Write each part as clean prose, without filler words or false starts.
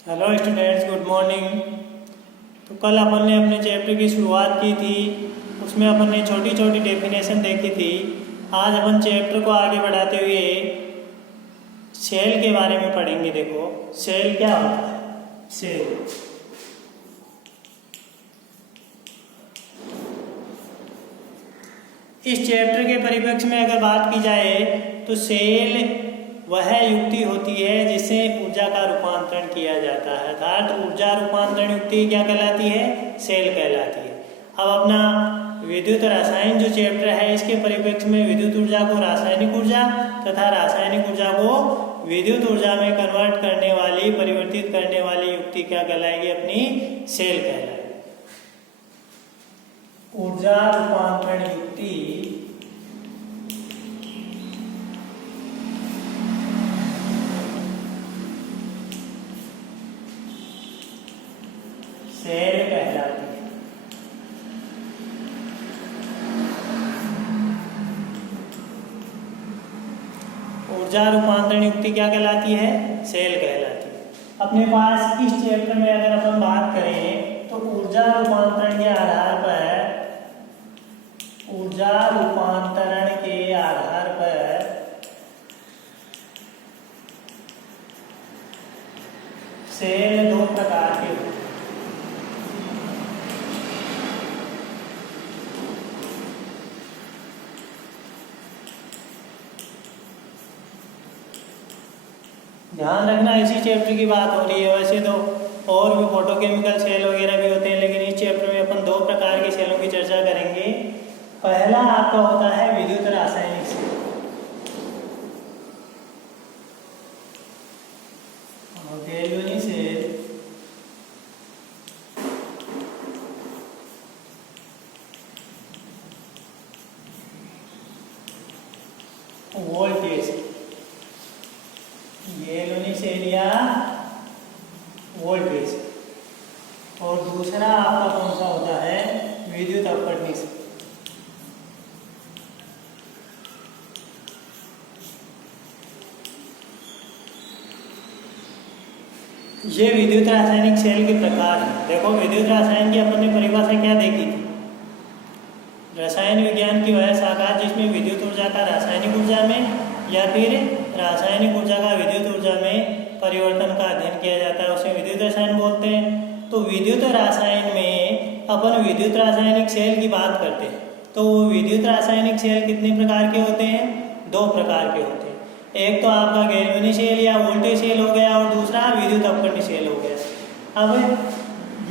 Hello students, good morning. तो कल अपन ने अपने चैप्टर की शुरुआत की थी, उसमें अपन ने छोटी छोटी डेफिनेशन देखी थी। आज अपन चैप्टर को आगे बढ़ाते हुए सेल के बारे में पढ़ेंगे। देखो, सेल क्या होता है। सेल इस चैप्टर के परिप्रेक्ष्य में अगर बात की जाए तो सेल वह युक्ति होती है जिससे ऊर्जा का रूपांतरण किया जाता है, अर्थात ऊर्जा रूपांतरण युक्ति क्या कहलाती है, सेल कहलाती है। अब अपना विद्युत रसायन जो चैप्टर है, इसके परिप्रेक्ष्य में विद्युत ऊर्जा को रासायनिक ऊर्जा तथा रासायनिक ऊर्जा को विद्युत ऊर्जा में कन्वर्ट करने वाली, परिवर्तित करने वाली युक्ति क्या कहलाएगी, अपनी सेल कहलाएगी। ऊर्जा रूपांतरण युक्ति सेल कहलाती है। ऊर्जा रूपांतरण युक्ति क्या कहलाती है, सेल कहलाती है। अपने पास इस चैप्टर में अगर अपन बात करें तो ऊर्जा रूपांतरण के आधार पर सेल दो प्रकार के होते हैं। ध्यान रखना, इसी चैप्टर की बात हो रही है। वैसे तो और भी फोटोकेमिकल सेल वगैरह भी होते हैं, लेकिन इस चैप्टर में अपन दो प्रकार के सेलों की चर्चा करेंगे। पहला आपका होता है विद्युत रासायनिक cell. Galvanic cell voltage, galvanic cell या वोल्टेज। और दूसरा आपका कौन सा होता है, विद्युत अपकटनी सेल। ये विद्युत रासायनिक सेल के प्रकार हैं। देखो, विद्युत रासायन की अपन ने परिभाषा क्या देखी थी, रसायन विज्ञान की वह शाखा जिसमें विद्युत ऊर्जा का रासायनिक ऊर्जा में या फिर रासायनिक ऊर्जा का विद्युत ऊर्जा में परिवर्तन का अध्ययन किया जाता है, उसे विद्युत रसायन बोलते हैं। तो विद्युत रासायन में अपन विद्युत रासायनिक सेल की बात करते हैं। तो विद्युत रासायनिक सेल कितने प्रकार के होते हैं, दो प्रकार के होते हैं। एक तो आपका गैल्वेनिक सेल या वोल्टेज सेल हो गया, और दूसरा विद्युत अपकटनी सेल हो गया। अब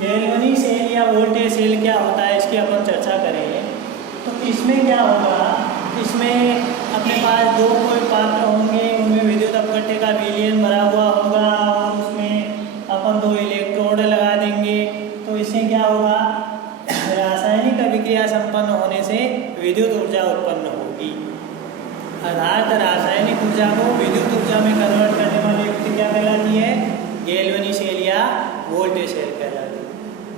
गैल्वेनिक सेल या वोल्टेज सेल क्या होता है, इसकी अपन चर्चा करेंगे। तो इसमें क्या होगा, इसमें अपने पास दो कोई पात्र होंगे, उनमें विद्युत अपकट्य का विलयन भरा हुआ होगा, और उसमें अपन दो इलेक्ट्रोड लगा देंगे। तो इससे क्या होगा, रासायनिक अभिक्रिया संपन्न होने से विद्युत ऊर्जा उत्पन्न होगी। अर्थात रासायनिक ऊर्जा को विद्युत ऊर्जा में कन्वर्ट करने वाली युक्ति क्या कहलाती है, गैल्वेनिक सेल या वोल्टेज सेल कहलाती है।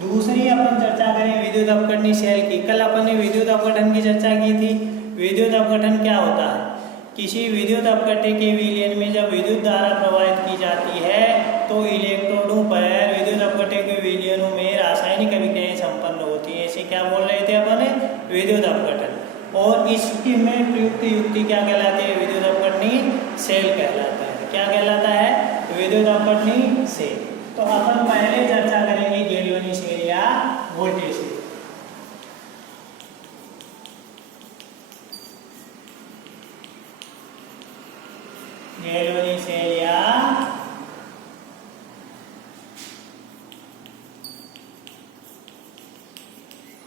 दूसरी अपन चर्चा करें विद्युत अपघटन सेल की। कल अपन ने विद्युत अपघटन की चर्चा की थी। विद्युत अपघटन क्या होता है, किसी विद्युत अपघट्य के विलयन में जब विद्युत धारा प्रवाहित की जाती है तो इलेक्ट्रोडों पर विद्युत अपघट्य के विलयनों में रासायनिक अभिक्रियाएं संपन्न होती है। इसे क्या बोल रहे थे अपन, विद्युत अपघटन। और इसकी में प्रयुक्त युक्ति क्या कहलाती है, विद्युत अपघटनी सेल कहलाता है। क्या कहलाता है, विद्युत अपघटनी सेल। तो अपन पहले चर्चा करेंगे गैल्वेनिक सेल या वोल्टेज सेल। गैल्वेनिक सेल या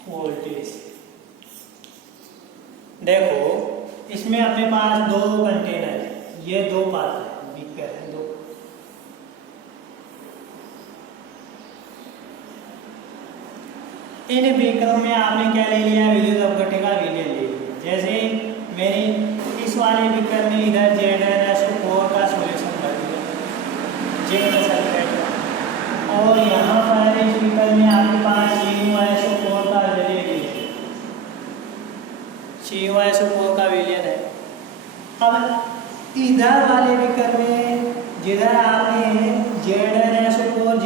वोल्टेज। देखो, इसमें अपने पास दो कंटेनर है, ये दो पात्र है, बीकर है दो। इन बीकरों में आपने क्या ले लिया, विद्युत अपघट्य का विलयन ले लिया। जैसे मेरी इस वाले बीकर में इधर ZnSO4 का सॉल्यूशन कर दिया, जेड सल्फेट, और यहाँ पर इस बीकर में आपके पास CuSO4 का CuSO4 का विलयन है। अब इधर वाले बीकर में जिधर आपने ZnSO4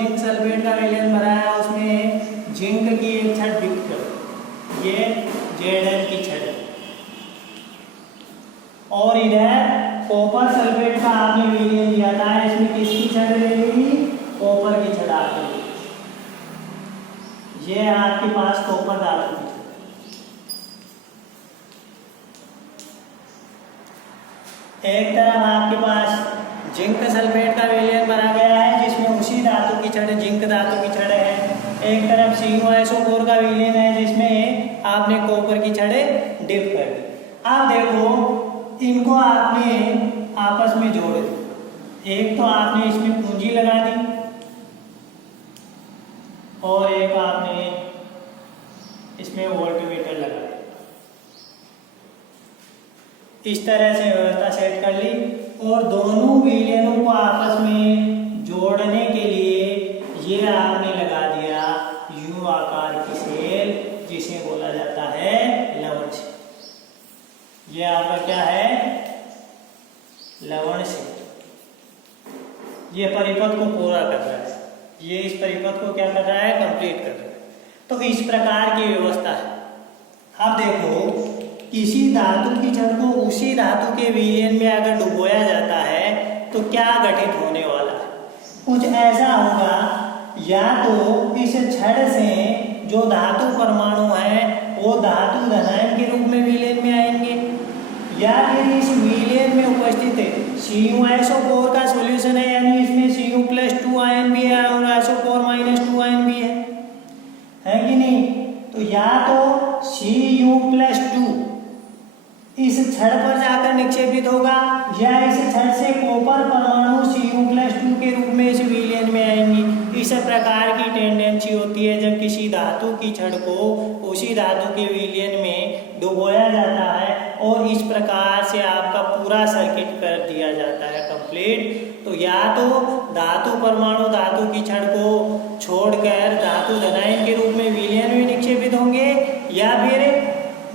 किसकी छड़ ले ली, कॉपर की छड़ आपने ली। ये है आपके पास कॉपर धातु की छड़। एक तरफ आपके पास जिंक सल्फेट का विलयन बना गया है जिसमें उसी धातु की छड़, जिंक धातु की छड़ है। एक तरफ CuSO4 का विलयन है जिसमें आपने कॉपर की छड़े डिप कर दी। अब देखो इनको आपने आपस में जोड़ दी। एक तो आपने इसमें पूंजी लगा दी और एक आपने इसमें वोल्टमीटर लगा दिया। इस तरह से व्यवस्था सेट कर ली और दोनों विलयनों को आपस में जोड़ने के लिए ये आपने लगा दिया यू आकार की सेल जिसे बोला जाता है लवण सेल। ये आपका क्या है, लवण सेल। ये परिपथ को पूरा कर रहा है, ये इस परिपथ को क्या कर रहा है, कंप्लीट कर रहा है। तो इस प्रकार की व्यवस्था है। अब देखो किसी धातु की छड़ को उसी धातु के विलयन में अगर डुबोया जाता है तो क्या घटित होने वाला है, कुछ ऐसा होगा, या तो इस छड़ से जो धातु परमाणु है वो धातु धनायन के रूप में विलयन में आएंगे, या फिर इस विलयन में उपस्थित है CuSO4 का सॉल्यूशन है, यानी इसमें Cu+2 आयन भी है और SO4-2 आयन भी है कि नहीं। तो या तो Cu+2 इस छड़ पर जाकर निक्षेपित होगा या इस छड़ से कॉपर परमाणु Cu+2 के रूप में इस विलयन में आएंगी। इस प्रकार की टेंडेंसी होती है जब किसी धातु की छड़ को उसी धातु के विलयन में डुबोया जाता है और इस प्रकार से आपका पूरा सर्किट कर दिया जाता है कंप्लीट। तो या तो धातु परमाणु धातु की छड़ को छोड़कर धातु धनायन के रूप में विलयन में निक्षेपित होंगे, या फिर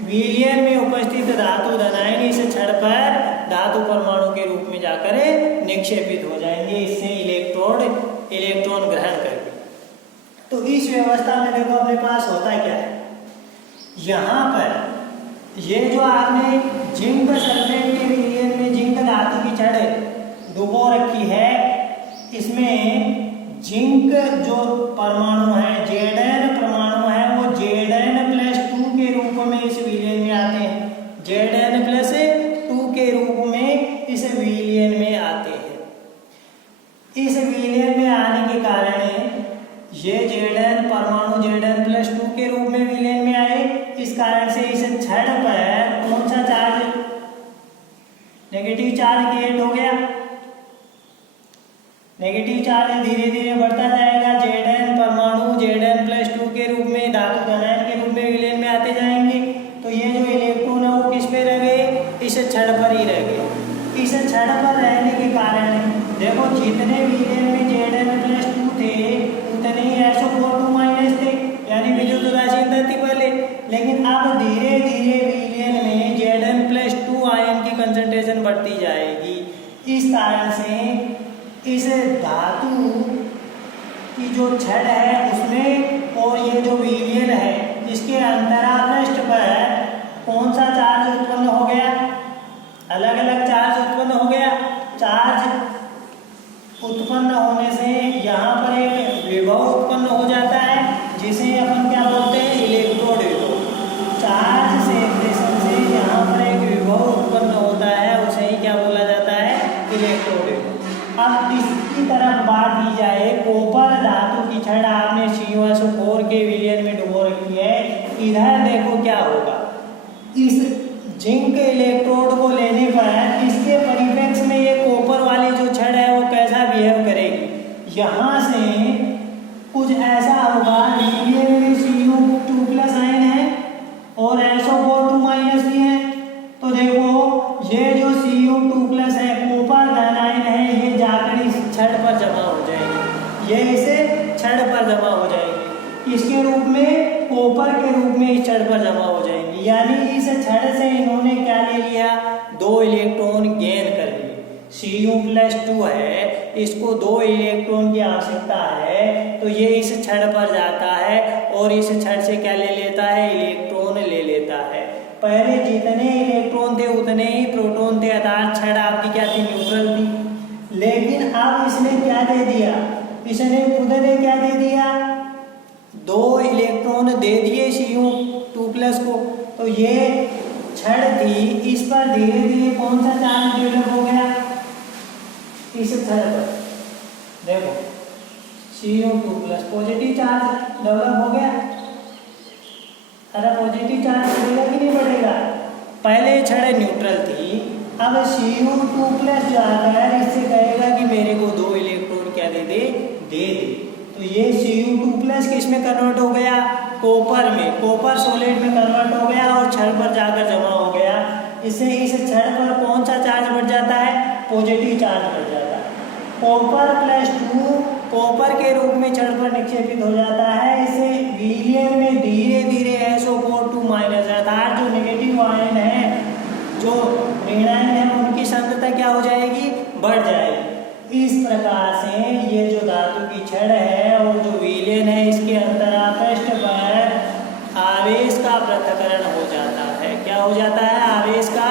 विलयन में उपस्थित धातु धनायन इस छड़ पर धातु परमाणु के रूप में जाकर निक्षेपित हो जाएंगे, इससे इलेक्ट्रॉन ग्रहण करके। तो इस व्यवस्था में देखो अपने पास होता क्या है, यहाँ पर ये जो आपने जिंक सल्फेट के विलयन में जिंक धातु की छड़ डुबो रखी है, इसमें जिंक जो परमाणु है Zn परमाणु है वो Zn+2 के रूप में इस विलयन में आते हैं, Zn+2 के रूप में इस विलयन में आते हैं। इस विलयन में आने के कारण ये Zn परमाणु Zn+2 के रूप में विलयन में आए, इस कारण से इस छड़ पर कौन सा चार्ज, नेगेटिव चार्ज क्रिएट हो गया। नेगेटिव चार्ज धीरे धीरे बढ़ता जाएगा, Zn परमाणु Zn+2 के रूप में धातु धनायन के रूप में विलयन में आते जाएंगे। तो ये जो इलेक्ट्रॉन है वो किस पे रह गए, इस छड़ पर ही रह गए। इस छड़ पर रहने के कारण देखो जितने विलयन में Zn+2 थे उतने ही SO4 थे, यानी विद्युत उदासीनता थी पहले, लेकिन अब धीरे धीरे विलयन में Zn+2 आयन की कंसंट्रेशन बढ़ती जाएगी। इस कारण से इस धातु की जो छड़ है उसमें और ये जो विलयन है इसके अंतरापृष्ठ पर कौन सा चार्ज उत्पन्न हो गया, अलग अलग चार्ज उत्पन्न हो गया। चार्ज उत्पन्न होने से यहाँ पर एक विभव उत्पन्न हो जाता है जिसे अपन क्या बोलते हैं, इलेक्ट्रोड विभव। चार्ज सेपरेशन से यहाँ पर एक विभव उत्पन्न होता है, उसे ही क्या बोला जाता है, इलेक्ट्रोड विभव। अब इसकी तरफ बात की जाए, कॉपर धातु की छड़ आपने CuSO4 के विलयन में डुबो रखी है, इधर देखो क्या होगा, इस जिंक इलेक्ट्रोड को लेने पर इसके परिप्रेक्ष्य में ये कॉपर वाली जो छड़ है वो कैसा बिहेव करेगी। यहाँ से कुछ ऐसा होगा, विलयन में Cu2+ आयन है और SO4 भी है। तो देखो ये जो Cu2+ है कॉपर धनायन है, ये जाकर इस छड़ पर जमा हो जाएंगे, ये इसे छड़ पर जमा हो जाएंगे, इसके रूप में कॉपर के रूप में इस छड़ पर जमा हो जाएंगी। यानी इस छड़ से इन्होंने क्या ले लिया, 2 इलेक्ट्रॉन गेन कर लिए। Cu+2 है, इसको 2 इलेक्ट्रॉन की आवश्यकता है, तो ये इस छड़ पर जाता है और इस छड़ से क्या ले लेता है, इलेक्ट्रॉन ले लेता है। पहले जितने इलेक्ट्रॉन थे उतने ही प्रोटॉन थे, अर्थात छड़ आपकी क्या थी, न्यूट्रल थी। लेकिन अब इसने क्या दे दिया, इसने खुद ने क्या दे दिया, 2 इलेक्ट्रॉन दे दिए Cu2+ को। तो ये छड़ थी, इस पर धीरे धीरे कौन सा चार्ज डेवलप हो गया, इस छड़ पर देखो Cu2+ पॉजिटिव चार्ज डेवलप हो गया। अरे पॉजिटिव चार्ज बढ़ेगा कि नहीं बढ़ेगा, पहले छड़ न्यूट्रल थी, अब Cu2+ जो आकर इससे कहेगा कि मेरे को 2 इलेक्ट्रॉन क्या दे दे, दे दे। तो ये Cu2+ किस में कन्वर्ट हो गया, कॉपर में, कॉपर सॉलिड में कन्वर्ट हो गया और छड़ पर जाकर जमा हो गया। इससे इस छड़ पर कौन सा चार्ज बढ़ जाता है, पॉजिटिव चार्ज बढ़ जाता है। कॉपर +2 कॉपर के रूप में छड़ पर निक्षेपित हो जाता है। इससे विलयन में धीरे धीरे SO4 अर्थात जो नेगेटिव आयन है, जो ऋणायन है, उनकी सांद्रता क्या हो जाएगी, बढ़ जाएगी। इस प्रकार से ये जो धातु की छड़ है और जो विलयन है, इसके अंतरापृष्ठ पर आवेश का पृथक्करण हो जाता है। क्या हो जाता है, आवेश का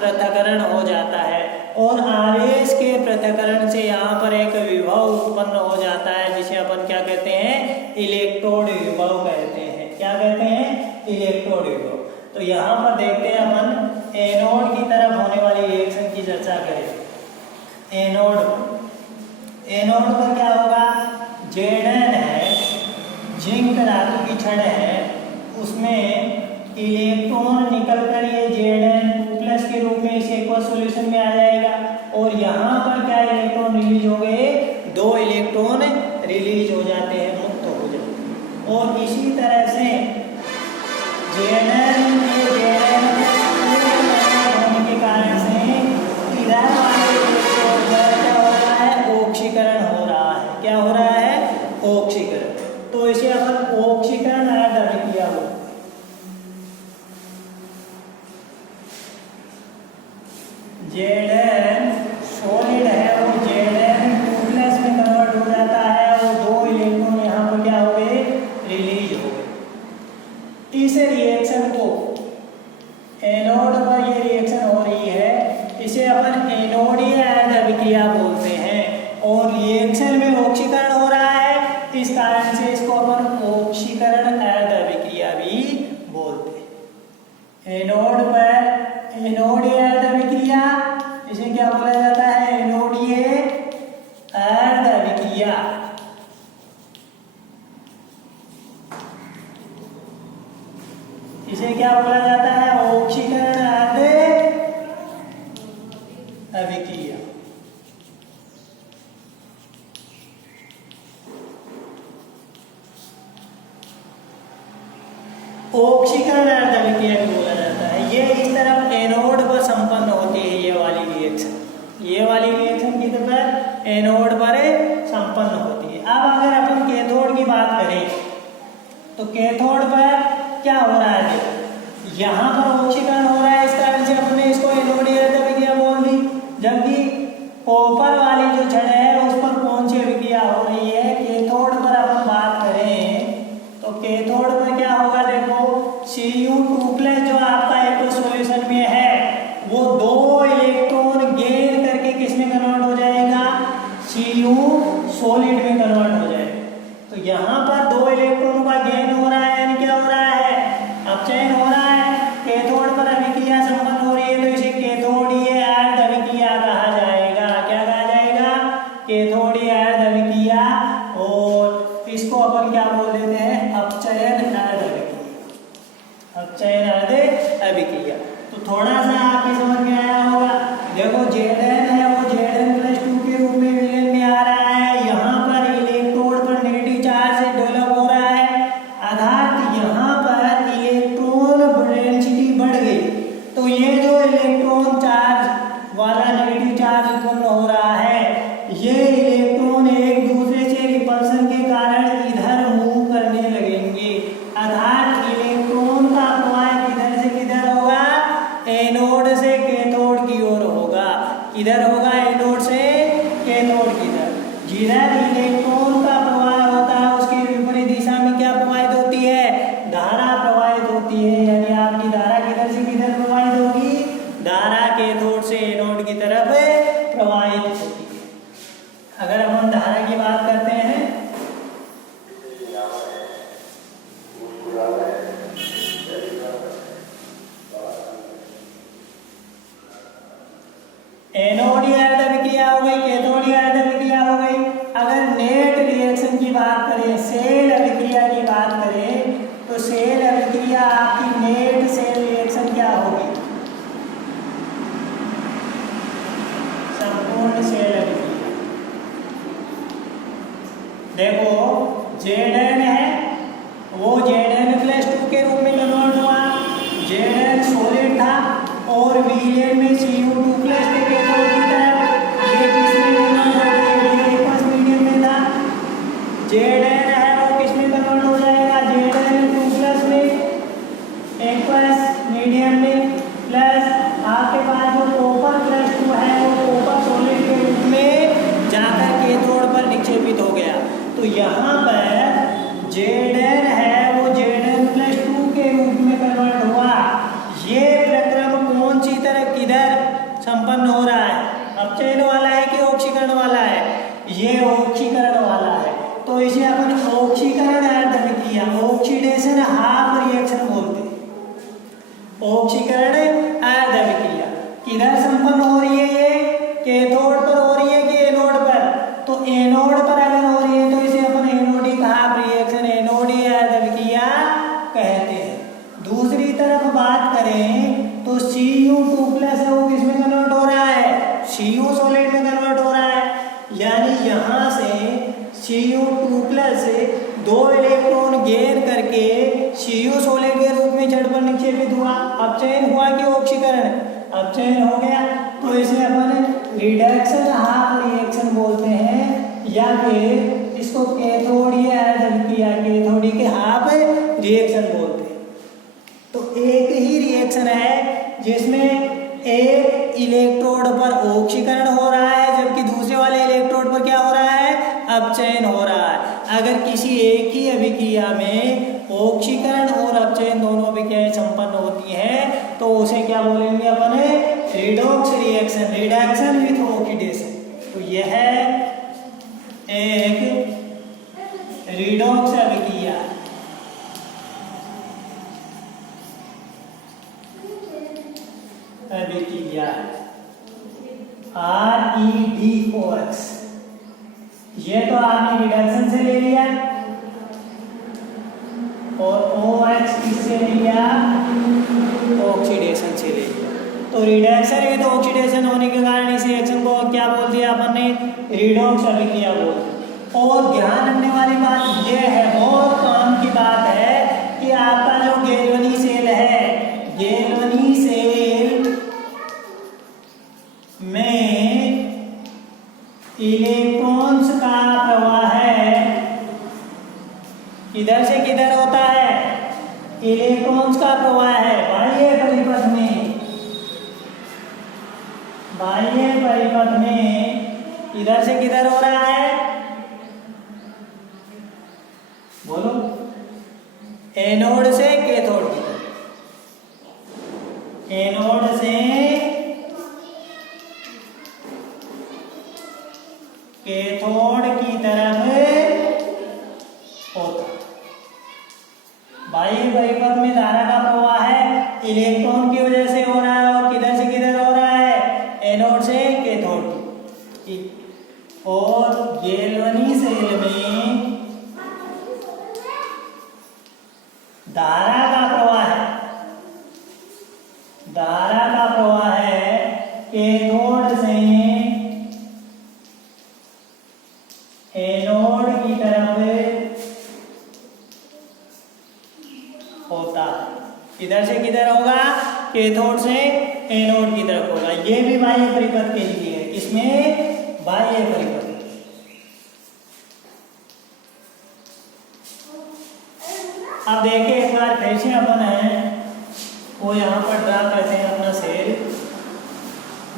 पृथक्करण हो जाता है। और आवेश के पृथक्करण से यहाँ पर एक विभव उत्पन्न हो जाता है, जिसे अपन क्या कहते हैं, इलेक्ट्रोड विभव कहते हैं। क्या कहते हैं, इलेक्ट्रोड विभव। तो यहाँ पर देखते हैं अपन एनोड की तरफ होने वाली रिएक्शन की चर्चा करें। एनोड पर क्या होगा, Zn है, जिंक धातु की छड़ है, उसमें इलेक्ट्रॉन निकलकर ये Zn2+ के रूप में इस एक्वस सॉल्यूशन में आ जाएगा। और यहाँ पर क्या इलेक्ट्रॉन रिलीज हो गए, 2 इलेक्ट्रॉन रिलीज हो जाते हैं, मुक्त हो जाते हैं। और इसी तरह से Zn होने के कारण से इधर वाले इलेक्ट्रॉन पर क्या हो रहा है, ऑक्सीकरण हो रहा है। क्या हो रहा है, ऑक्सीकरण। तो इसे अपन ऑक्सीकरण अभिक्रिया हो। Zn सॉलिड है, वो Zn2+ में कन्वर्ट हो जाता है और 2 इलेक्ट्रॉन यहाँ पर क्या हो गए, रिलीज हो गए। इस रिएक्शन को एनोड पर ये रिएक्शन हो रही है, इसे अपन एनोडीय अभिक्रिया बोलते हैं। और रिएक्शन में ऑक्सीकरण हो रहा है, इस कारण से इसको अपन ऑक्सीकरण अभिक्रिया भी बोलते हैं। एनोड पर एनोडीय अभिक्रिया, इसे क्या बोला जाता है, एनोडीय अभिक्रिया। इसे क्या बोला जाता है, ऑक्सीकरण अभिक्रिया। ऑक्सीकरण अभिक्रिया भी बोला जाता है। ये इस तरफ एनोड पर संपन्न होती है, ये वाली रिएक्शन, ये वाली रिएक्शन की तरफ एनोड पर संपन्न होती है। अब अगर अपन कैथोड की बात करें तो कैथोड पर क्या हो रहा है, यहाँ पर ऑक्सीकरण हो रहा है, इस कारण से अपने इसको एनोडीय अभिक्रिया बोल दी। जबकि कॉपर वाली जो छड़ है उस पर कौन सी अभिक्रिया हो रही है, कैथोड पर अपन बात करें तो कैथोड पर क्या होगा, देखो Cu2+ जो आपका एक्वस सॉल्यूशन में है, वो 2 इलेक्ट्रॉन गेन करके किस में कन्वर्ट हो जाएगा, Cu सॉलिड में कन्वर्ट हो जाएगा। तो यहाँ पर 2 इलेक्ट्रॉनों का गेन हो रहा है, यानी क्या हो रहा है, अपचयन हो रहा है। कैथोड पर अभिक्रिया संपन्न हो रही है, तो इसे कैथोडीय अभिक्रिया कहा जाएगा। क्या कहा जाएगा, कैथोडीय अभिक्रिया। और इसको अपन क्या बोल देते हैं, अपचयन अभिक्रिया, अपचयन अभिक्रिया। तो थोड़ा सा आपके समझ में आया होगा। देखो Zn है, वो Zn+2 के रूप में विलयन में आ रहा है। यहाँ पर इलेक्ट्रोड पर नेगेटिव चार्ज की बात करते हैं। एनोड या अर्ध अभिक्रिया हो गई, कैथोड या अर्ध अभिक्रिया हो गई। अगर नेट रिएक्शन की बात करें, सेल अभिक्रिया की बात करें, तो सेल अभिक्रिया आपकी नेट सेल रिएक्शन क्या होगी? संपूर्ण सेल अभिक्रिया। देखो Zn है वो Zn+2 के रूप में कन्वर्ट हुआ। Zn सॉलिड था और Vn में Cu2+ के कैथोड की तरफ ये किसमें कन्वर्ट हो गया? ये एक्वस मीडियम में था। Zn है वो किसमें कन्वर्ट हो जाएगा? Zn2+ में, एक्वस मीडियम में, प्लस आपके पास जो कॉपर+2 है वो कॉपर सॉलिड के रूप में जाकर कैथोड पर निक्षेपित हो गया। तो यहाँ पर Zn है वो Zn+2 के रूप में कन्वर्ट हुआ। ये प्रक्रम कौन सी तरफ किधर संपन्न हो रहा है? अपचयन वाला है कि ऑक्सीकरण वाला है? ये ऑक्सीकरण वाला है। तो इसे अपन ऑक्सीकरण अर्ध अभिक्रिया, ऑक्सीडेशन हाफ रिएक्शन बोलते हैं। ऑक्सीकरण अर्ध अभिक्रिया किधर संपन्न हो रही है? ये कैथोड पर हो रही है कि एनोड पर? तो एनोड पर अगर हो रही है तो इसे अपन एनोडिक हाफ रिएक्शन, एनोडिक अर्ध अभिक्रिया कहते हैं। दूसरी तरफ बात करें तो Cu2+ है वो किसमें कन्वर्ट हो रहा है? Cu सॉलिड में कन्वर्ट हो रहा है। यानी यहाँ से Cu2+ दो इलेक्ट्रॉन गेन करके Cu सॉलिड के रूप में जड़ पर निक्षेपित हुआ। अपचयन हुआ कि ऑक्सीकरण? अपचयन हो गया। तो इसे अपन रिडक्शन हाफ रिएक्शन बोलते हैं, या फिर इसको कैथोडिक अर्ध अभिक्रिया, कैथोडिक हाफ रिएक्शन बोलते हैं। तो एक ही रिएक्शन है जिसमें एक इलेक्ट्रोड पर ऑक्सीकरण हो रहा है जबकि दूसरे वाले इलेक्ट्रोड पर क्या हो रहा है? अपचयन हो रहा है। अगर किसी एक ही अभिक्रिया में ऑक्सीकरण और अपचयन दोनों अभिक्रियाएं संपन्न होती हैं तो उसे क्या बोलेंगे अपन? Redox reaction, reduction with oxidation. तो यह एक रिडॉक्स अभिक्रिया अभिक्रिया ReDOX। ये तो आपने रिडक्शन से ले लिया और OH किससे लिया? ऑक्सीडेशन से ले लिया। तो रिडक्शन विद ऑक्सीडेशन होने के कारण इस रिएक्शन को क्या बोल दिया अपन ने? रिडॉक्स अभिक्रिया बोल दिया। और ध्यान रखने वाली बात यह है, बहुत काम की बात है कि आपका जो गैल्वेनी सेल है, गैल्वेनी सेल में इलेक्ट्रॉन्स का प्रवाह है किधर से किधर होता है? इलेक्ट्रॉन्स का प्रवाह है बाह्य परिपथ में, बाह्य परिपथ में किधर से किधर हो रहा है? बोलो। एनोड से कैथोड की तरफ, एनोड से कैथोड की तरफ होता। बाह्य परिपथ में धारा का प्रवाह है, इलेक्ट्रॉन की वजह से हो रहा है और किधर से किधर हो रहा है? एनोड से कैथोड की। और गैल्वेनी सेल में धारा का प्रवाह है, धारा का प्रवाह है कैथोड से एनोड की तरफ होता। किधर से किधर होगा? कैथोड से एनोड की तरफ होगा। ये भी बाह्य परिपथ के लिए है। इसमें बाह्य परिपथ। अब देखिए एक बार फिर से अपन है वो यहाँ पर ड्रा करते हैं अपना सेल,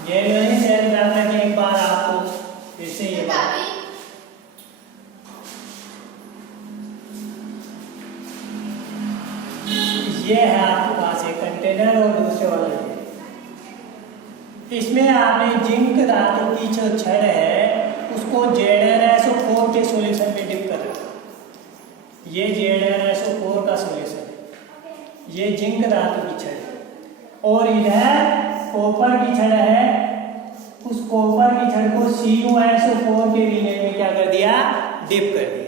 गैल्वेनी सेल ड्रा करके एक बार आपको फिर से ये बात ये है आपके पास एक कंटेनर और दूसरे वाला ये। इसमें आपने जिंक धातु की जो छड़ है उसको ZnSO4 के सॉल्यूशन में डिप कर रखा है। ये ZnSO4 का सॉल्यूशन है, ये जिंक धातु की छड़ है, और इधर कॉपर की छड़ है। उस कॉपर की छड़ को CuSO4 के विलयन में क्या कर दिया, डिप कर दिया।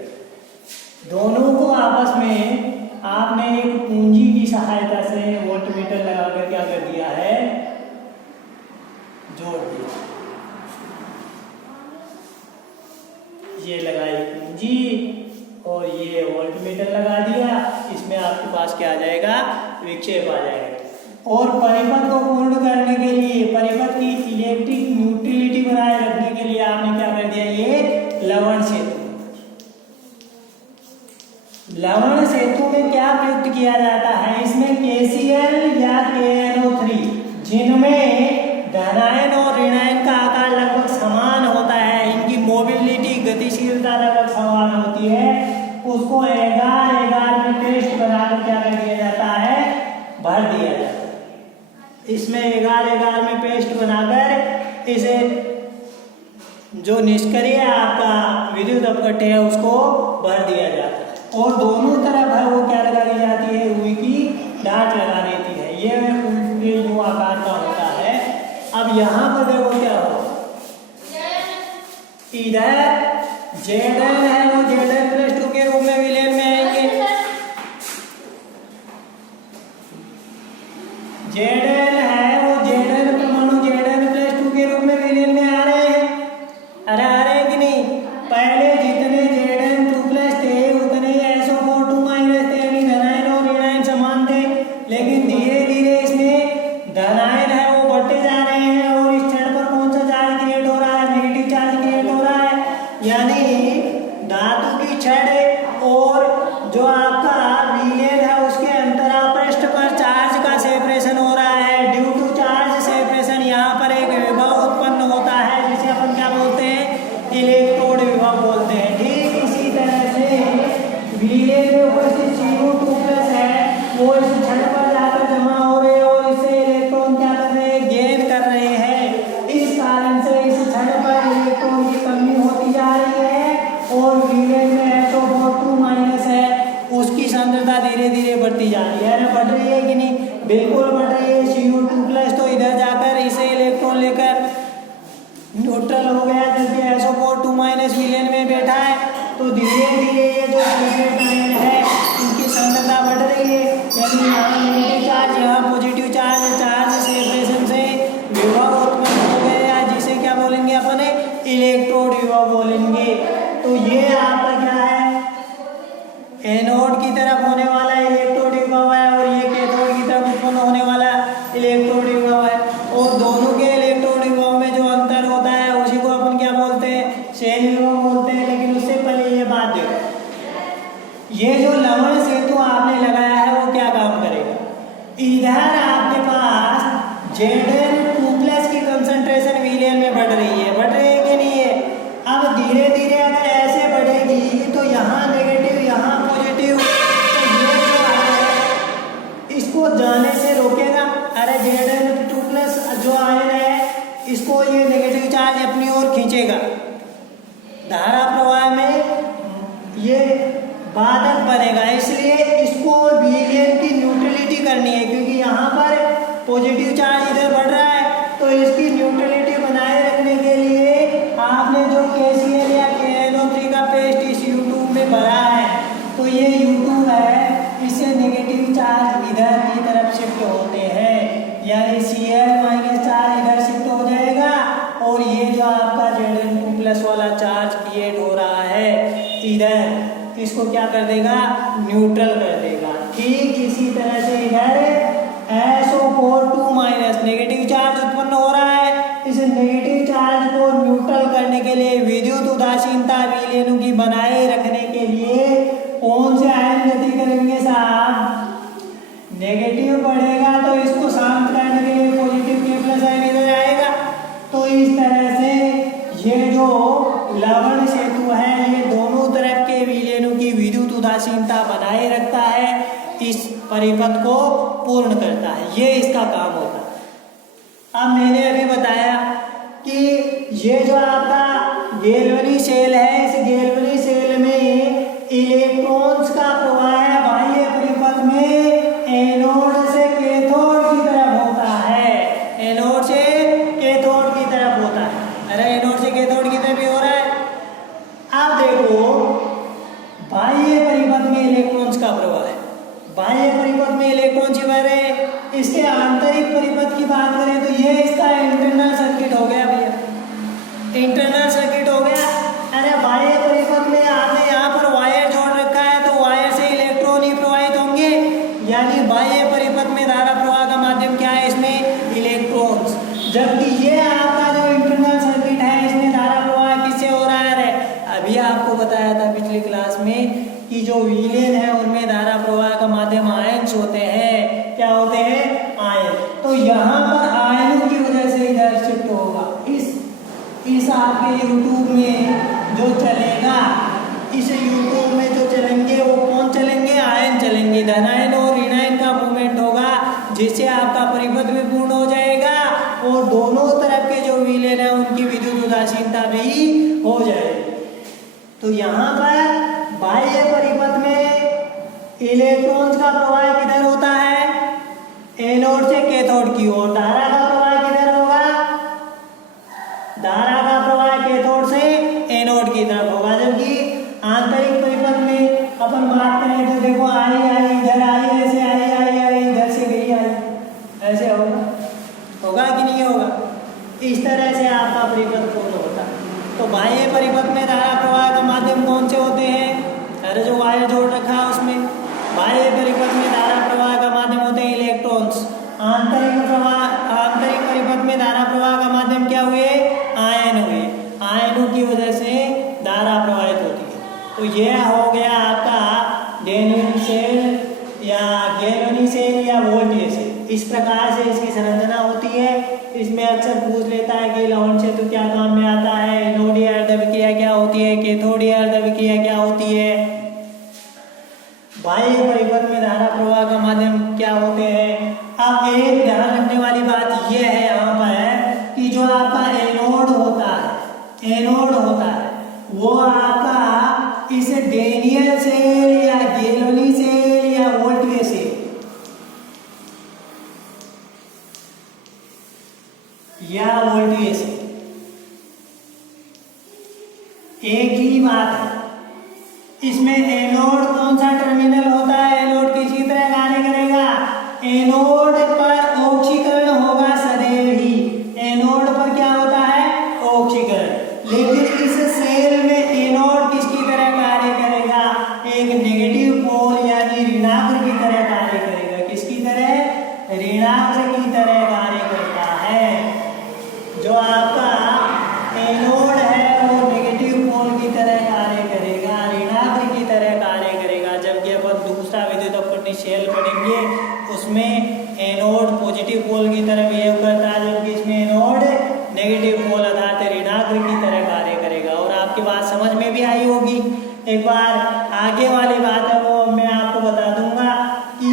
दोनों को आपस में आपने एक पूंजी की सहायता से वोल्टमीटर लगाकर क्या कर दिया है, जोड़ दिया। ये लगाई पूंजी और ये वोल्टमीटर लगा दिया, इसमें आपके पास क्या आ जाएगा, विक्षेप आ जाएगा। और परिपथ को पूर्ण करने के लिए, परिपथ की इलेक्ट्रिक न्यूट्रलिटी बनाए रखने के लिए आपने क्या कर दिया, ये लवण सेतु। लवण सेतु में क्या प्रयुक्त किया जाता है, इसमें KCl या KNO3, जिनमें धनायन और ऋणायन का आकार लगभग समान होता है, इनकी मोबिलिटी गतिशीलता लगभग समान होती है, उसको एगार एगार में पेस्ट बनाकर क्या कर दिया जाता है, भर दिया जाता है। इसमें एगार एगार में पेस्ट बनाकर इसे जो निष्क्रिय आपका विद्युत अपघट्य है उसको भर दिया जाता है, और दोनों तरफ है वो क्या लगा दी जाती है, रुई की डांट लगा देती है। ये यूं आकार का होता है। अब यहाँ पर देखो क्या हो, इधर Zn है वो Zn+2 के रूप में विलयन में आएंगे। Zn है वो Zn परमाणु Zn+2 के रूप में विलयन में आ रहे हैं। अरे आ रहे हैं कि नहीं, पहले जितने Zn2+ थे उतने SO4 थे, यानी धनायन और ऋणायन समान थे, लेकिन धीरे धीरे इसमें धनायन है वो बढ़ते जा रहे हैं, और इस छड़ पर कौन सा चार्ज क्रिएट हो रहा है, नेगेटिव चार्ज क्रिएट हो रहा है, यानी धातु की छड़ और जो आपका विलयन है उसके अंतरापृष्ठ पर चार्ज का सेपरेशन हो रहा है। ड्यू टू चार्ज सेपरेशन यहाँ पर एक विभव उत्पन्न होता है, जिसे अपन क्या बोलते हैं, इलेक्ट्रोड विभव बोलते हैं। ठीक इसी तरह से विलयन में उपस्थित Cu2+ है वो इस छड़ पर जाकर जमा हो रहे हैं, और इससे इलेक्ट्रॉन क्या कर रहे हैं, गेन कर रहे हैं। इस कारण से इस छड़ पर इलेक्ट्रॉन की कमी होती जा रही है, और विलयन में SO4 है उसकी सांद्रता धीरे धीरे बढ़ती जा रही है। बढ़ रही है कि नहीं, बिल्कुल बढ़ रही है। Cu2+ तो इधर जाकर इसे इलेक्ट्रॉन लेकर न्यूट्रल हो गया, जबकि SO4 विलयन में बैठा है, तो धीरे धीरे ये जो सल्फेट आयन है इनकी सांद्रता बढ़ रही है, यानी यहाँ नेगेटिव चार्ज यहाँ पॉजिटिव चार्ज, चार्ज सेपरेशन से विभव उत्पन्न हो गया, जिसे क्या बोलेंगे अपन, इलेक्ट्रोड विभव बोलेंगे। तो ये आपका क्या है, एनोड की तरफ होने वाला इलेक्ट्रोड विभव है, और ये कैथोड की तरफ उत्पन्न होने वाला इलेक्ट्रोड विभव है, और दोनों के इलेक्ट्रोड विभव में जो अंतर होता है उसी को अपन क्या बोलते हैं, शेल विभव बोलते हैं। लेकिन उससे पहले ये बात देखो, ये जो लवण सेतु आपने लगाया है वो क्या काम करेगा, इधर आपके पास Zn2+ की कंसंट्रेशन विलयन में बढ़ रही है, बढ़ रही है कि नहीं है। अब धीरे धीरे अगर ऐसे बढ़ेगी तो यहाँ नेगेटिव यहाँ पॉजिटिव, तो ये जो है इसको जाने से रोकेगा। अरे Zn2+ जो आयन है इसको ये नेगेटिव चार्ज अपनी ओर खींचेगा, धारा प्रवाह में ये बाधक बनेगा, इसलिए इसको विलयन की न्यूट्रलिटी करनी है, क्योंकि यहाँ पर पॉजिटिव चार्ज इधर बढ़ रहा है, तो इसकी न्यूट्रलिटी बनाए रखने के लिए आपने जो KCl या KNO3 का पेस्ट इस U2 में भरा है, तो ये U2 है, इससे नेगेटिव चार्ज इधर की तरफ शिफ्ट होते हैं, यानी Cl- चार्ज इधर शिफ्ट हो जाएगा, और ये जो आपका Zn2+ वाला चार्ज क्रिएट हो रहा है इधर, इसको क्या कर देगा, न्यूट्रल कर देगा। ठीक इसी तरह से इधर SO4 नेगेटिव चार्ज उत्पन्न हो रहा है, इस नेगेटिव चार्ज को न्यूट्रल करने के लिए, विद्युत उदासीनता विलयनों की बनाए रखने के लिए कौन से आयन गति करेंगे साहब, नेगेटिव बढ़ेगा तो इसको शांत करने के लिए पॉजिटिव K+ आयन इधर आएगा। तो इस तरह से ये जो लवण सेतु है ये दोनों तरफ के विलयनों की विद्युत उदासीनता बनाए रखता है, इस परिपथ को पूर्ण करता है, ये इसका काम होता है। अब मैंने अभी बताया कि ये जो आपका गैल्वेनिक सेल है, इस गैल्वेनिक सेल में इलेक्ट्रॉन्स का प्रवाह बाह्य परिपथ में एनोड से कैथोड की तरफ होता है, एनोड से कैथोड की तरफ होता है। अरे एनोड से कैथोड की तरफ ही हो रहा है। अब देखो बाह्य परिपथ में इलेक्ट्रॉन्स का प्रवाह है, बाह्य परिपथ में इलेक्ट्रॉन छिपा रहे। इसके आंतरिक परिपथ की बात करें तो ये इसका इंटरनल सर्किट हो गया भैया, इंटरनल सर्किट हो गया। अरे बाह्य परिपथ में आपने यहाँ पर वायर जोड़ रखा है तो वायर से इलेक्ट्रॉन ही प्रवाहित होंगे, यानी बाह्य परिपथ में धारा प्रवाह का माध्यम क्या है, इसमें इलेक्ट्रॉन्स। जबकि ये आपका जो इंटरनल सर्किट है इसमें धारा प्रवाह किससे हो रहा है। अभी आपको बताया था पिछली क्लास में कि जो विलेन है उनमें धारा प्रवाह का माध्यम आयन्स होते हैं। क्या होते हैं, आयन। तो यहाँ पर आयनों की वजह से इधर शिफ्ट होगा। इस आपके यूट्यूब में जो चलेगा, इस यूट्यूब में जो चलेंगे वो कौन चलेंगे, आयन चलेंगे। धनायन और ऋणायन का मूवमेंट होगा जिससे आपका परिपथ भी पूर्ण हो जाएगा और दोनों तरफ के जो विलेन है उनकी विद्युत उदासीनता भी हो जाएगी। तो यहाँ पर बाह्य परिपथ में इलेक्ट्रॉन्स का प्रवाह किधर होता है, एनोड से कैथोड की ओर। धारा का प्रवाह किधर होगा, धारा का प्रवाह कैथोड से एनोड की तरफ होगा। जबकि आंतरिक परिपथ में अपन बात करें तो देखो आई इधर आई, ऐसे आई इधर से गई आई, ऐसे होगा कि नहीं होगा। इस तरह से आपका परिपथ पूर्ण होता है। तो बाह्य परिपथ में धारा प्रवाह का माध्यम कौन से होते हैं, अरे जो वायर जोड़ रखा है उसमें। बाह्य परिपथ में धारा प्रवाह का माध्यम होते हैं इलेक्ट्रॉन्स। आंतरिक परिपथ में धारा प्रवाह का माध्यम क्या हुए, आयन हुए। आयनों की वजह से धारा प्रवाहित होती है। तो यह हो गया आपका गैल्वेनिक सेल या गैल्वेनिक सेल या वोल्टेज सेल। इस प्रकार से इसकी संरचना होती है। इसमें अक्सर पूछ लेता है कि लवण सेतु क्या काम में आता है, एनोडीय अर्धविक्रिया क्या होती है, कैथोडीय अर्धविक्रिया क्या होती है। बाह्य परिपथ में धारा प्रवाह का माध्यम क्या होते हैं। अब एक ध्यान रखने वाली बात यह है यहाँ पर कि जो आपका एनोड होता है वो आपका इस डैनियल सेल या गैल्वेनिक सेल या वोल्टेज सेल या वोल्टेज सेल एक ही बात है। इसमें एनोड कौन सा टर्मिनल होता है, एनोड किसी तरह कार्य करेगा, एनोड पर ऑक्सीकरण होगा सदैव ही। एनोड पर क्या होता है, ऑक्सीकरण। लेकिन इस सेल में एनोड किसकी तरह कार्य करेगा, एक नेगेटिव पोल यानी ऋणाग्र की तरह कार्य करेगा। किसकी तरह, ऋणाग्र की तरह कार्य करता है। जो आपका एनोड है वो नेगेटिव पोल की तरह कार्य करेगा, ऋणाग्र की तरह कार्य करेगा। जबकि अपन दूसरा विद्युत अपवर्तक सेल पढ़ेंगे उसमें एनोड पॉजिटिव पोल की तरह बिहेव करता है, जबकि इसमें एनोड नेगेटिव पोल अर्थात ऋणाग्र की तरह कार्य करेगा। और आपकी बात समझ में भी आई होगी। एक बार आगे वाली बात है वो मैं आपको बता दूंगा कि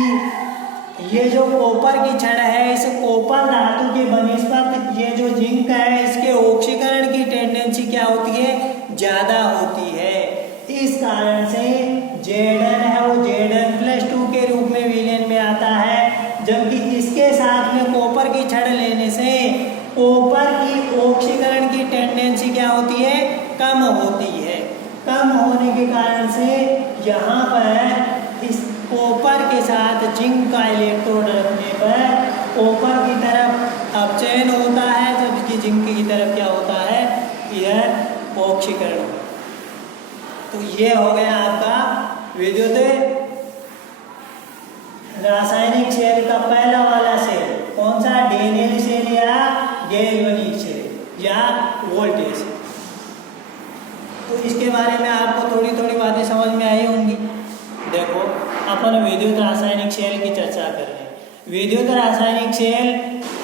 ये जो कॉपर की छड़ है, इस कॉपर धातु के बनिस्पत ये जो जिंक है इसके ऑक्सीकरण की टेंडेंसी क्या होती है, ज्यादा होती है। इस कारण से Zn है वो Zn+2 के रूप में विलेन में आता है। जबकि इसके साथ में कॉपर की छड़ लेने से कॉपर की ऑक्सीकरण की टेंडेंसी क्या होती है, कम होती है। कम होने के कारण से यहाँ पर इस कॉपर के साथ जिंक का इलेक्ट्रोड रखने पर कॉपर की तरफ अपचयन होता है, जबकि जिंक की तरफ क्या होता है, इधर ऑक्सीकरण। तो ये हो गया आपका विद्युत रासायनिक सेल का पहला वाला सेल। कौन सा, डैनियल सेल या गैल्वेनिक सेल या वोल्टेज सेल। तो इसके बारे में आपको थोड़ी थोड़ी बातें समझ में आई होंगी। देखो अपन विद्युत रासायनिक सेल की चर्चा कर रहे हैं। विद्युत रासायनिक सेल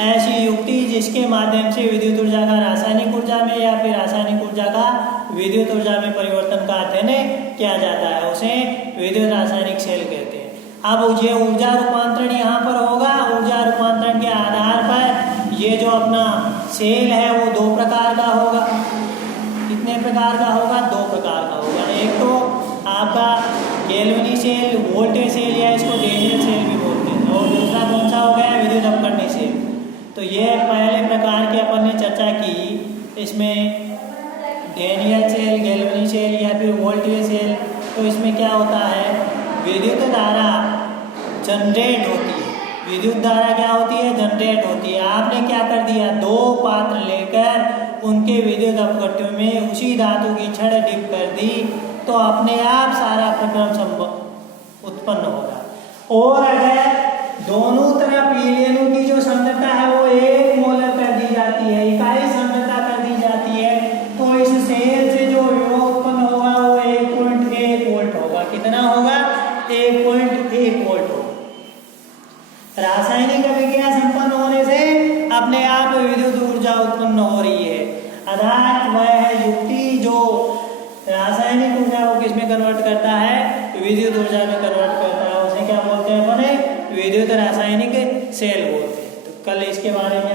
ऐसी युक्ति जिसके माध्यम से विद्युत ऊर्जा का रासायनिक ऊर्जा में या फिर रासायनिक ऊर्जा का विद्युत ऊर्जा में परिवर्तन का अध्ययन किया जाता है, उसे विद्युत रासायनिक सेल कहते हैं। अब ये ऊर्जा रूपांतरण यहाँ पर होगा। ऊर्जा रूपांतरण के आधार पर ये जो अपना सेल है वो दो प्रकार का होगा। कितने कितने प्रकार का होगा? 2 प्रकार का होगा। एक तो आपका गैल्वेनिक सेल, वोल्टेज सेल या इसको डेनियल सेल भी बोलते हैं, और दूसरा कौन सा हो गया? विद्युत अपकरणीय सेल। तो ये पहले प्रकार की अपन ने चर्चा की। इसमें डेनियल सेल, गैल्वेनिक सेल या फिर वोल्टेज सेल, तो इसमें क्या होता है? विद्युत धारा जनरेट होती है। विद्युत धारा क्या होती है? जनरेट होती है। आपने क्या कर दिया? 2 पात्र लेकर उनके विद्युत अपघट्टों में उसी धातु की छड़ डिप कर दी, तो अपने आप सारा प्रक्रम उत्पन्न होगा। और अगर दोनों तरफ हीलियम की जो सांद्रता है वो 1 मोलर कर दी जाती है, इकाई सांद्रता कर दी जाती है, तो इस सेल से जो विभव उत्पन्न होगा वो 1.1 वोल्ट होगा। कितना होगा? 1.1 वोल्ट होगा। रासायनिक अभिक्रिया संपन्न होने से अपने आप विद्युत ऊर्जा उत्पन्न हो रही है। अर्थात वह है युक्ति जो रासायनिक ऊर्जा को किसमें कन्वर्ट करता है? विद्युत ऊर्जा में कन्वर्ट करता है। उसे क्या बोलते हैं? अपने विद्युत रासायनिक सेल बोलते हैं। तो कल इसके बारे में